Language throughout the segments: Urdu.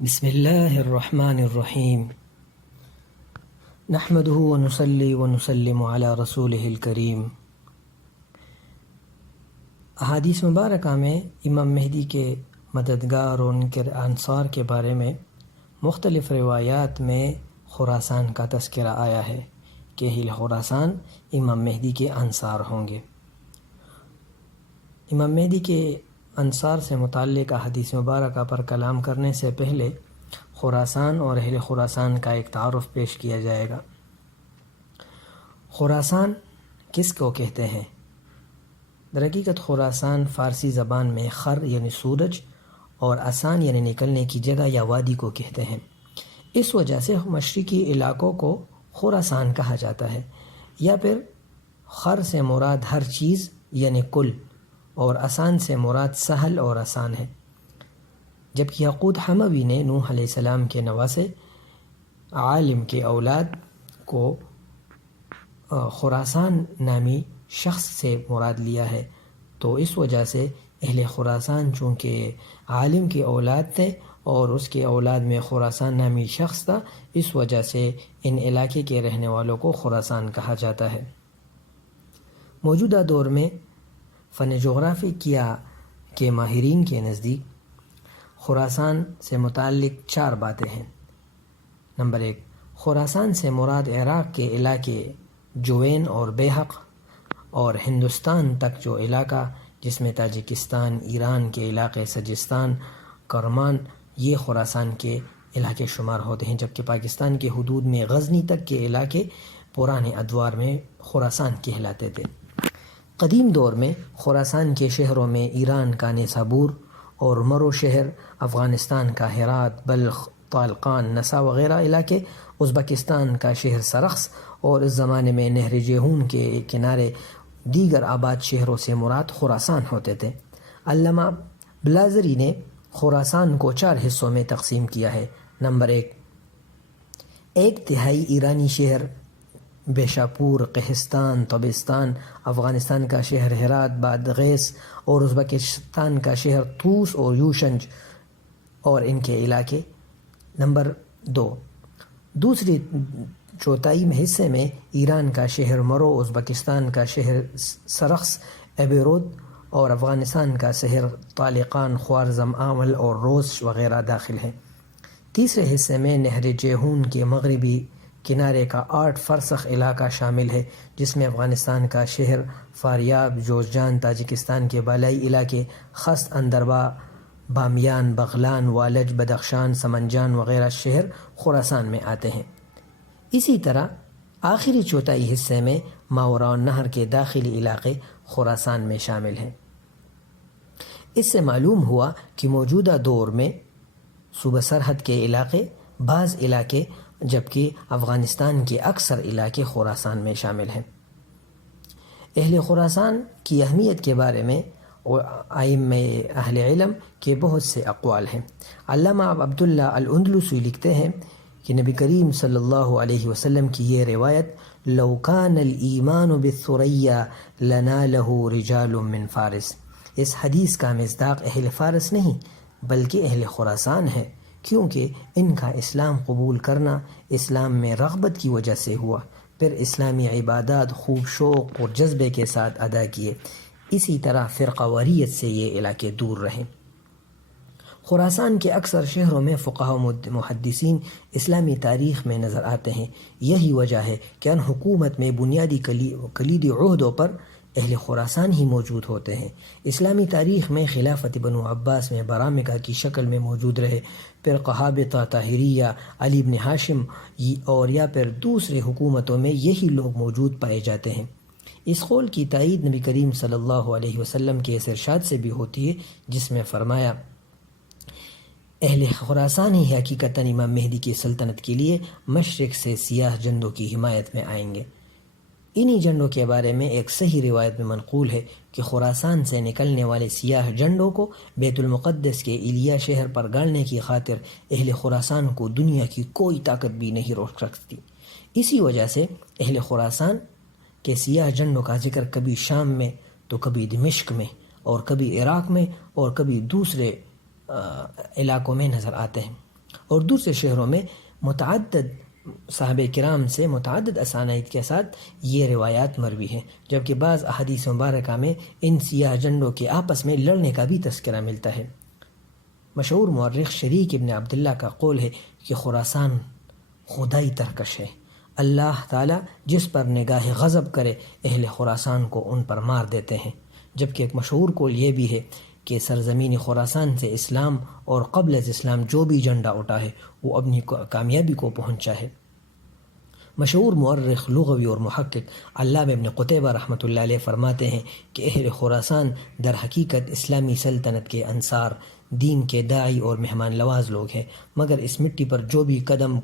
بسم اللہ الرحمن الرحیم نحمدہ ونصلی ونسلم علی رسولہ الکریم۔ احادیث مبارکہ میں امام مہدی کے مددگار اور ان کے انصار کے بارے میں مختلف روایات میں خراسان کا تذکرہ آیا ہے کہ اہل خراسان امام مہدی کے انصار ہوں گے۔ امام مہدی کے انصار سے متعلق احادیث مبارکہ پر کلام کرنے سے پہلے خراسان اور اہل خراسان کا ایک تعارف پیش کیا جائے گا۔ خراسان کس کو کہتے ہیں؟ در حقیقت خراسان فارسی زبان میں خر یعنی سورج اور اسان یعنی نکلنے کی جگہ یا وادی کو کہتے ہیں۔ اس وجہ سے مشرقی علاقوں کو خراسان کہا جاتا ہے، یا پھر خر سے مراد ہر چیز یعنی کل، اور اسان سے مراد سہل اور آسان ہے۔ جبکہ یاقوت حموی نے نوح علیہ السلام کے نواسے عالم کے اولاد کو خراسان نامی شخص سے مراد لیا ہے، تو اس وجہ سے اہل خراسان چونکہ عالم کے اولاد تھے اور اس کے اولاد میں خراسان نامی شخص تھا، اس وجہ سے ان علاقے کے رہنے والوں کو خراسان کہا جاتا ہے۔ موجودہ دور میں فن جغرافیہ کے ماہرین کے نزدیک خراسان سے متعلق 4 باتیں ہیں۔ نمبر 1، خراسان سے مراد عراق کے علاقے جوین اور بیحق اور ہندوستان تک جو علاقہ جس میں تاجکستان، ایران کے علاقے سجستان، کرمان، یہ خراسان کے علاقے شمار ہوتے ہیں، جبکہ پاکستان کے حدود میں غزنی تک کے علاقے پرانے ادوار میں خراسان کہلاتے تھے۔ قدیم دور میں خراسان کے شہروں میں ایران کا نیسابور اور مرو شہر، افغانستان کا ہرات، بلخ، طالقان، نسا وغیرہ علاقے، ازبکستان کا شہر سرخس، اور اس زمانے میں نہر جیہون کے کنارے دیگر آباد شہروں سے مراد خراسان ہوتے تھے۔ علامہ بلازری نے خراسان کو 4 حصوں میں تقسیم کیا ہے۔ نمبر 1، 1/3 ایرانی شہر بیشاپور، قہستان، طبستان، افغانستان کا شہر ہرات، بادغیس، اور ازبکستان کا شہر طوس اور یوشنج اور ان کے علاقے۔ نمبر 2، دوسری چوتھائی حصے میں ایران کا شہر مرو، ازبکستان کا شہر سرخس، ایبیرود، اور افغانستان کا شہر طالقان، خوارزم آمل اور روس وغیرہ داخل ہیں۔ تیسرے حصے میں نہر جیہون کے مغربی کنارے کا 8 فرسخ علاقہ شامل ہے، جس میں افغانستان کا شہر فاریاب، جوزجان، تاجکستان کے بالائی علاقے خست، اندربا، بامیان، بغلان، والج، بدخشان، سمنجان وغیرہ شہر خراسان میں آتے ہیں۔ اسی طرح آخری چوتھائی حصے میں ماوراء النہر کے داخلی علاقے خراسان میں شامل ہیں۔ اس سے معلوم ہوا کہ موجودہ دور میں صوبہ سرحد کے علاقے بعض علاقے، جبکہ افغانستان کے اکثر علاقے خراسان میں شامل ہیں۔ اہل خراسان کی اہمیت کے بارے میں ائمہ اہل علم کے بہت سے اقوال ہیں۔ علامہ عبداللہ الاندلسی لکھتے ہیں کہ نبی کریم صلی اللہ علیہ وسلم کی یہ روایت لو کان الایمان بالثریا لنالہ رجال من فارس، اس حدیث کا مصداق اہل فارس نہیں بلکہ اہل خراسان ہے، کیونکہ ان کا اسلام قبول کرنا اسلام میں رغبت کی وجہ سے ہوا، پھر اسلامی عبادات خوب شوق اور جذبے کے ساتھ ادا کیے، اسی طرح فرقہ واریت سے یہ علاقے دور رہیں۔ خراسان کے اکثر شہروں میں فقہاء و محدثین اسلامی تاریخ میں نظر آتے ہیں۔ یہی وجہ ہے کہ ان حکومت میں بنیادی کلیدی عہدوں پر اہل خراسان ہی موجود ہوتے ہیں۔ اسلامی تاریخ میں خلافت بنو عباس میں برامکہ کی شکل میں موجود رہے، پھر قحابطہ، طاہریہ، علی بن ہاشم، اور یا پھر دوسری حکومتوں میں یہی لوگ موجود پائے جاتے ہیں۔ اس قول کی تائید نبی کریم صلی اللہ علیہ وسلم کے اس ارشاد سے بھی ہوتی ہے جس میں فرمایا اہل خراسان ہی حقیقتاً امام مہدی کی سلطنت کے لیے مشرق سے سیاہ جھنڈوں کی حمایت میں آئیں گے۔ انہی جھنڈوں کے بارے میں ایک صحیح روایت میں منقول ہے کہ خراسان سے نکلنے والے سیاہ جھنڈوں کو بیت المقدس کے ایلیا شہر پر گاڑنے کی خاطر اہل خراسان کو دنیا کی کوئی طاقت بھی نہیں روک سکتی۔ اسی وجہ سے اہل خراسان کے سیاہ جھنڈوں کا ذکر کبھی شام میں تو کبھی دمشق میں اور کبھی عراق میں اور کبھی دوسرے علاقوں میں نظر آتے ہیں۔ اور دوسرے شہروں میں متعدد صحابہ کرام سے متعدد اسانید کے ساتھ یہ روایات مروی ہیں، جبکہ بعض احادیث مبارکہ میں ان سیاہ جھنڈوں کے آپس میں لڑنے کا بھی تذکرہ ملتا ہے۔ مشہور مورخ شریک ابن عبداللہ کا قول ہے کہ خراسان خدائی ترکش ہے، اللہ تعالیٰ جس پر نگاہ غضب کرے اہل خراسان کو ان پر مار دیتے ہیں، جبکہ ایک مشہور قول یہ بھی ہے کہ سرزمین خراسان سے اسلام اور قبل از اسلام جو بھی جھنڈا اٹھا ہے وہ اپنی کامیابی کو پہنچا ہے۔ مشہور مورخ لغوی اور محقق علامہ ابن قتیبہ رحمۃ اللہ علیہ فرماتے ہیں کہ اہل خراسان در حقیقت اسلامی سلطنت کے انصار، دین کے داعی اور مہمان نواز لوگ ہیں، مگر اس مٹی پر جو بھی قدم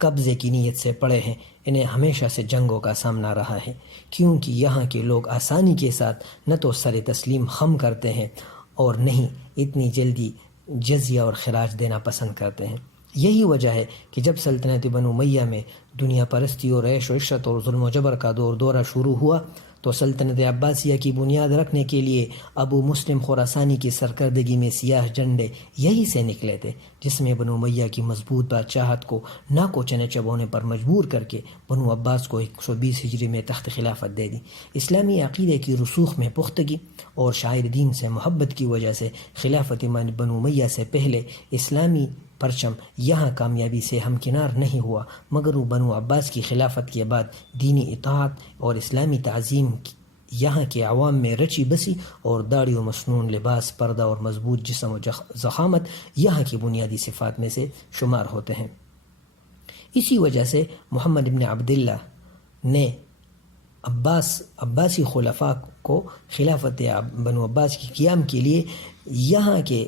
قبضے کی نیت سے پڑے ہیں انہیں ہمیشہ سے جنگوں کا سامنا رہا ہے، کیونکہ یہاں کے لوگ آسانی کے ساتھ نہ تو سر تسلیم خم کرتے ہیں اور نہیں اتنی جلدی جزیہ اور خراج دینا پسند کرتے ہیں۔ یہی وجہ ہے کہ جب سلطنت بنو امیہ میں دنیا پرستی اور عیش و عشرت اور ظلم و جبر کا دورہ شروع ہوا تو سلطنت عباسیہ کی بنیاد رکھنے کے لیے ابو مسلم خراسانی کی سرکردگی میں سیاہ جھنڈے یہی سے نکلے تھے، جس میں بنو امیہ کی مضبوط بادشاہت کو ناک و چنے چبونے پر مجبور کر کے بنو عباس کو 120 ہجری میں تخت خلافت دے دی۔ اسلامی عقیدے کی رسوخ میں پختگی اور شاعر دین سے محبت کی وجہ سے خلافت بنو امیہ سے پہلے اسلامی پرچم یہاں کامیابی سے ہمکنار نہیں ہوا، مگر وہ بنو عباس کی خلافت کے بعد دینی اطاعت اور اسلامی تعظیم یہاں کے عوام میں رچی بسی اور داڑھی و مسنون لباس، پردہ اور مضبوط جسم و ضخامت یہاں کی بنیادی صفات میں سے شمار ہوتے ہیں۔ اسی وجہ سے محمد ابن عبداللہ نے عباسی خلفاء کو خلافت بنو عباس کی قیام کے لیے یہاں کے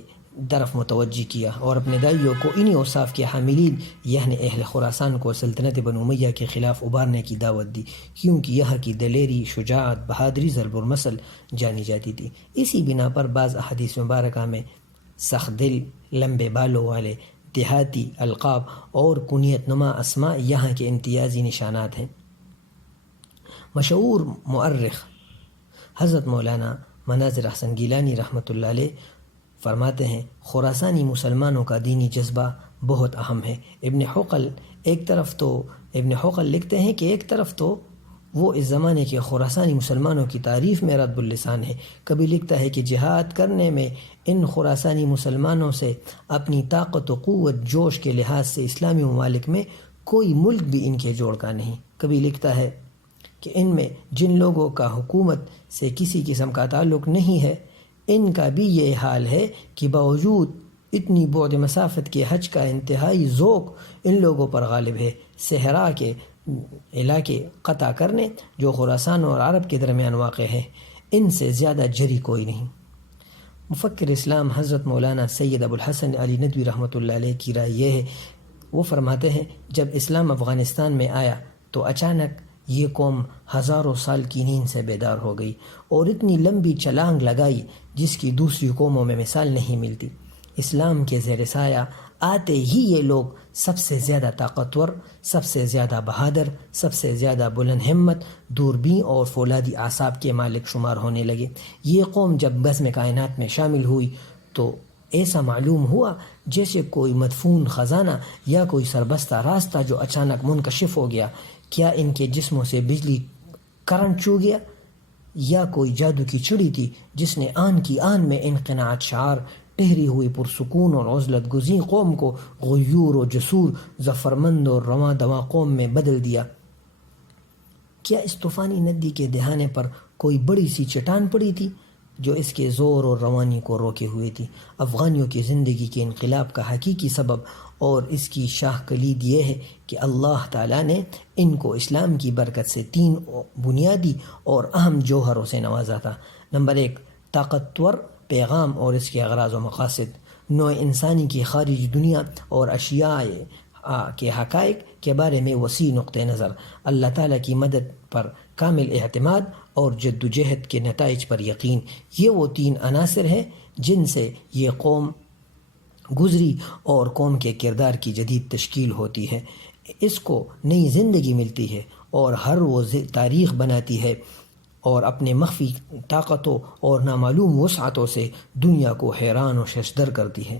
طرف متوجہ کیا اور اپنے دائیوں کو انہی اوصاف کے حاملین یعنی اہل خراسان کو سلطنت بنو امیہ کے خلاف ابھارنے کی دعوت دی، کیونکہ یہاں کی دلیری، شجاعت، بہادری ضرب المثل جانی جاتی تھی۔ اسی بنا پر بعض احادیث مبارکہ میں سخت دل، لمبے بالوں والے، دیہاتی القاب اور کنیت نما اسماء یہاں کے امتیازی نشانات ہیں۔ مشہور مؤرخ حضرت مولانا مناظر احسن گیلانی رحمۃ اللہ علیہ فرماتے ہیں خراسانی مسلمانوں کا دینی جذبہ بہت اہم ہے۔ ابن حقل لکھتے ہیں کہ ایک طرف تو وہ اس زمانے کے خراسانی مسلمانوں کی تعریف میں رد اللسان ہے، کبھی لکھتا ہے کہ جہاد کرنے میں ان خراسانی مسلمانوں سے اپنی طاقت و قوت جوش کے لحاظ سے اسلامی ممالک میں کوئی ملک بھی ان کے جوڑ کا نہیں۔ کبھی لکھتا ہے کہ ان میں جن لوگوں کا حکومت سے کسی قسم کا تعلق نہیں ہے ان کا بھی یہ حال ہے کہ باوجود اتنی بعد مسافت کے حج کا انتہائی ذوق ان لوگوں پر غالب ہے۔ صحرا کے علاقے قطع کرنے جو خراسان اور عرب کے درمیان واقع ہے ان سے زیادہ جری کوئی نہیں۔ مفکر اسلام حضرت مولانا سید ابو الحسن علی ندوی رحمۃ اللہ علیہ کی رائے یہ ہے، وہ فرماتے ہیں جب اسلام افغانستان میں آیا تو اچانک یہ قوم ہزاروں سال کی نیند سے بیدار ہو گئی اور اتنی لمبی چھلانگ لگائی جس کی دوسری قوموں میں مثال نہیں ملتی۔ اسلام کے زیر سایہ آتے ہی یہ لوگ سب سے زیادہ طاقتور، سب سے زیادہ بہادر، سب سے زیادہ بلند ہمت، دوربین اور فولادی اعصاب کے مالک شمار ہونے لگے۔ یہ قوم جب بزم کائنات میں شامل ہوئی تو ایسا معلوم ہوا جیسے کوئی مدفون خزانہ یا کوئی سربستہ راستہ جو اچانک منکشف ہو گیا۔ کیا ان کے جسموں سے بجلی کرنٹ چھو گیا یا کوئی جادو کی چڑی تھی جس نے آن کی آن میں انقناعت شعار ٹہری ہوئی پرسکون اور عزلت گزین قوم کو غیور و جسور، ظفرمند اور رواں دواں قوم میں بدل دیا؟ کیا اس طوفانی ندی کے دہانے پر کوئی بڑی سی چٹان پڑی تھی جو اس کے زور اور روانی کو روکے ہوئے تھی؟ افغانیوں کی زندگی کے انقلاب کا حقیقی سبب اور اس کی شاہ کلید یہ ہے کہ اللہ تعالیٰ نے ان کو اسلام کی برکت سے 3 بنیادی اور اہم جوہروں سے نوازا تھا۔ نمبر 1، طاقتور پیغام اور اس کے اغراض و مقاصد، نوع انسانی کی خارجی دنیا اور اشیاء کے حقائق کے بارے میں وسیع نقطہ نظر، اللہ تعالیٰ کی مدد پر کامل اعتماد اور جد و جہد کے نتائج پر یقین۔ یہ وہ 3 عناصر ہیں جن سے یہ قوم گزری اور قوم کے کردار کی جدید تشکیل ہوتی ہے، اس کو نئی زندگی ملتی ہے اور ہر وہ تاریخ بناتی ہے اور اپنے مخفی طاقتوں اور نامعلوم وسعتوں سے دنیا کو حیران و ششدر کرتی ہے۔